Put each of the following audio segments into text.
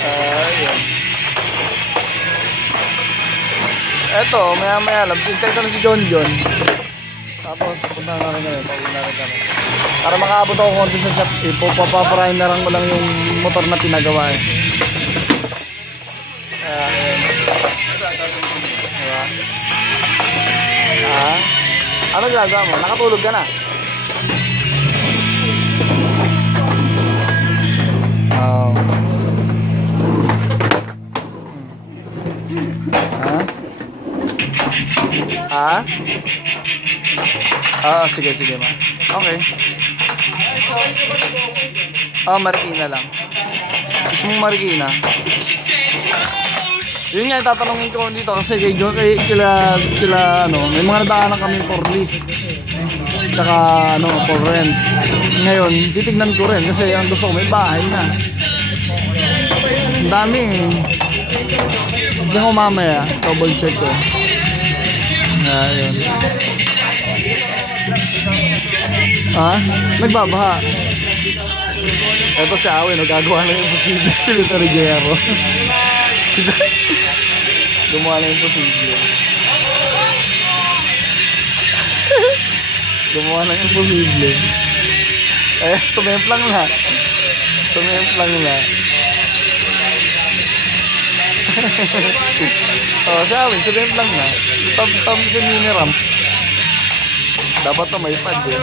Ayun. Eto, maya-maya lang. Hintay ko na si John John. Tapos, punta na rin kami. Pauwi na rin kami. Para makaabot ako konti sa shop, ipapaparahin na lang ko lang yung motor na pinagawa eh. Ayun. Diba? Ano ginagawa mo? Nakatulog ka na? Oh. Sige, sige ma. Okay. Marikina lang. Gusto mong Marikina? Yun nga, tatanungin ko dito kasi kay John, sila, may mga nadaanan kami for lease. Saka, for rent. Ngayon, titignan ko rin kasi ang gusto ko may bahay na. Ang dami eh. Diyan ko mamaya, double check ko. Ayun. Nagbabaha. Ito si Awi, nagagawa na yung posible si Lito Rigero. Gumawa na yung posible. Gumawa na yung posible. Sumemplang na. Sumemplang na. Si Awi, sumemplang na. Sabi si Miniram. Dapat to may pad eh.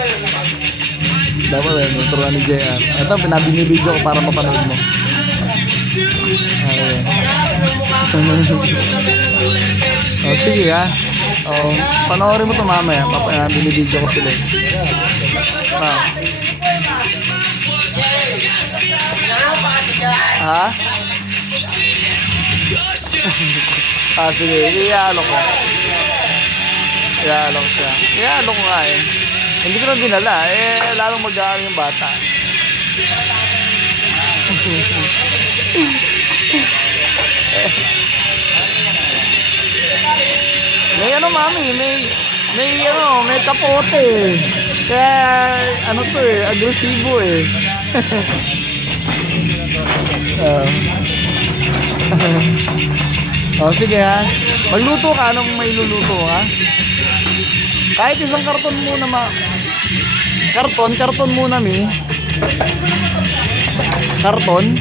Dapat turuan ni JR. Ito, pinabinibidyo ko para mapanood mo. Ayun. Sige ha. Panoorin mo ito mamaya. Binibidyo ko sila. Sige. Iaalok ko. Iaalok siya. Iaalok ko nga eh. Hindi ko na dinala. Lalong mag-aaral yung bata. Mami, may kapote. Kaya, to agresibo eh. Sige ha. Magluto ka. Anong may luluto ha? Kahit isang karton muna Karton muna mi. Karton.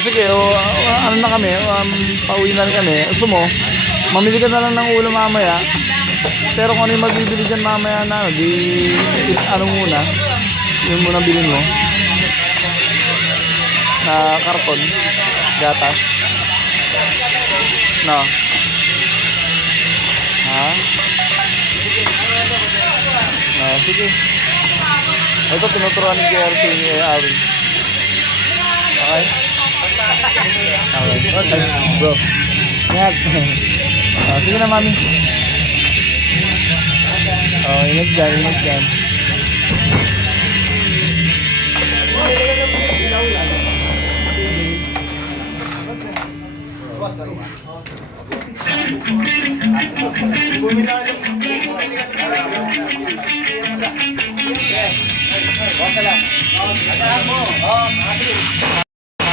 Sige, ano na kami, pauwi na rin kami. Gusto mo, mamili ka na lang ng ulam mamaya. Pero kung ano yung magbibili dyan mamaya na, muna, yun muna bilhin mo. Na karton, gatas. Sige. Ito, tinuturuan ni JRT Awin. Okay? Okay, bro. Ingat. Sige na, mami. Ingat dyan.